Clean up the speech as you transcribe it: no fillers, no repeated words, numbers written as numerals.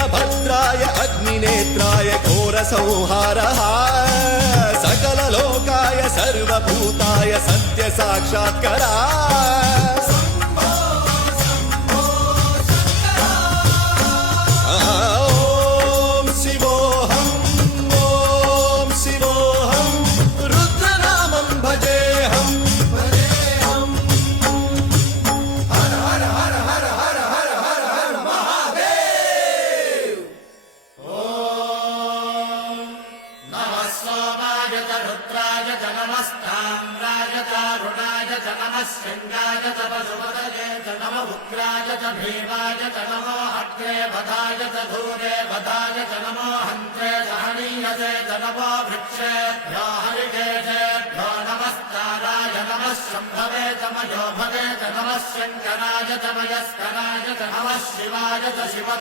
वीरभद्राय अग्निनेत्राय घोरसंहारः सकललोकाय सर्वभूताय सत्यसाक्षात्करा शृंगाय च पशुपतये च नमः उग्राय च भीमाय च नमो अग्रे वधाय च धूरे वधाय च नमो हन्त्रे च हनीयसे च नमो वृक्षेभ्यो हरिकेशेभ्यो नमस्काराय नमः शम्भवे च मयोभवे च नमः शङ्कराय च मयस्कराय च नमः शिवाय च शिव